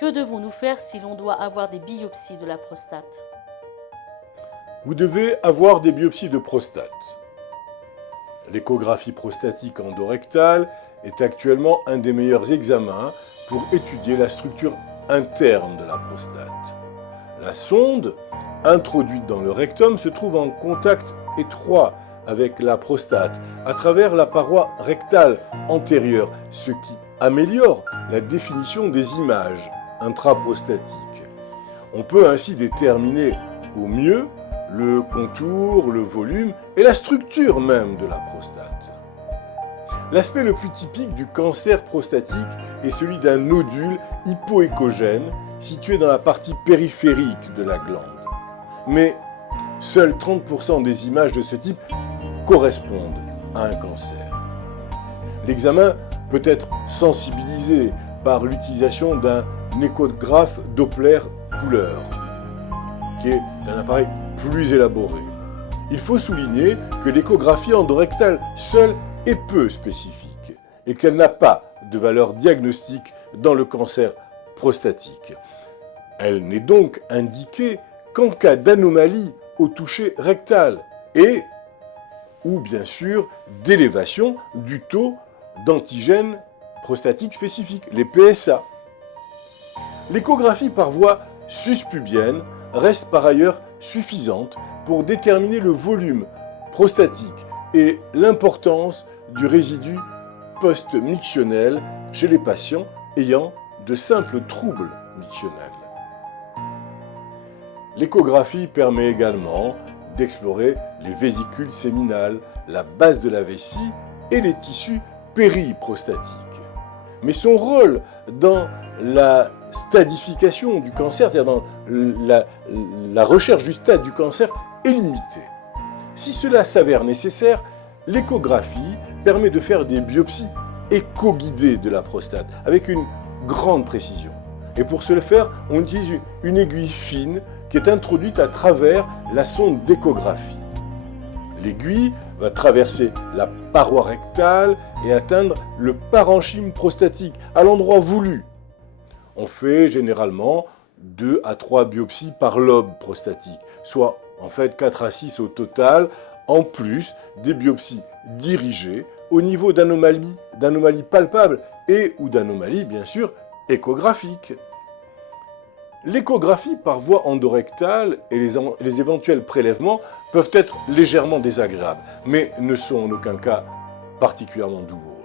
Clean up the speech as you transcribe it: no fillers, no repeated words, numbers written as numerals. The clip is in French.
Que devons-nous faire si l'on doit avoir des biopsies de la prostate? Vous devez avoir des biopsies de prostate. L'échographie prostatique endorectale est actuellement un des meilleurs examens pour étudier la structure interne de la prostate. La sonde, introduite dans le rectum, se trouve en contact étroit avec la prostate à travers la paroi rectale antérieure, ce qui améliore la définition des images intraprostatiques. On peut ainsi déterminer au mieux le contour, le volume et la structure même de la prostate. L'aspect le plus typique du cancer prostatique est celui d'un nodule hypoéchogène situé dans la partie périphérique de la glande. Mais seuls 30% des images de ce type correspondent à un cancer. L'examen peut être sensibilisé par l'utilisation d'un échographe Doppler couleur, qui est un appareil plus élaboré. Il faut souligner que l'échographie endorectale seule est peu spécifique et qu'elle n'a pas de valeur diagnostique dans le cancer prostatique. Elle n'est donc indiquée qu'en cas d'anomalie au toucher rectal et ou bien sûr d'élévation du taux d'antigènes prostatiques spécifiques, les PSA. L'échographie par voie suspubienne reste par ailleurs suffisante pour déterminer le volume prostatique et l'importance du résidu post-mictionnel chez les patients ayant de simples troubles mictionnels. L'échographie permet également d'explorer les vésicules séminales, la base de la vessie et les tissus périprostatiques. Mais son rôle dans la stadification du cancer, c'est-à-dire dans la recherche du stade du cancer, est limité. Si cela s'avère nécessaire, l'échographie permet de faire des biopsies écho-guidées de la prostate avec une grande précision. Et pour ce faire, on utilise une aiguille fine qui est introduite à travers la sonde d'échographie. L'aiguille va traverser la paroi rectale et atteindre le parenchyme prostatique à l'endroit voulu. On fait généralement 2 à 3 biopsies par lobe prostatique, soit en fait 4 à 6 au total, en plus des biopsies dirigées au niveau d'anomalies palpables et ou d'anomalies bien sûr échographiques. L'échographie par voie endorectale et les éventuels prélèvements peuvent être légèrement désagréables, mais ne sont en aucun cas particulièrement douloureux.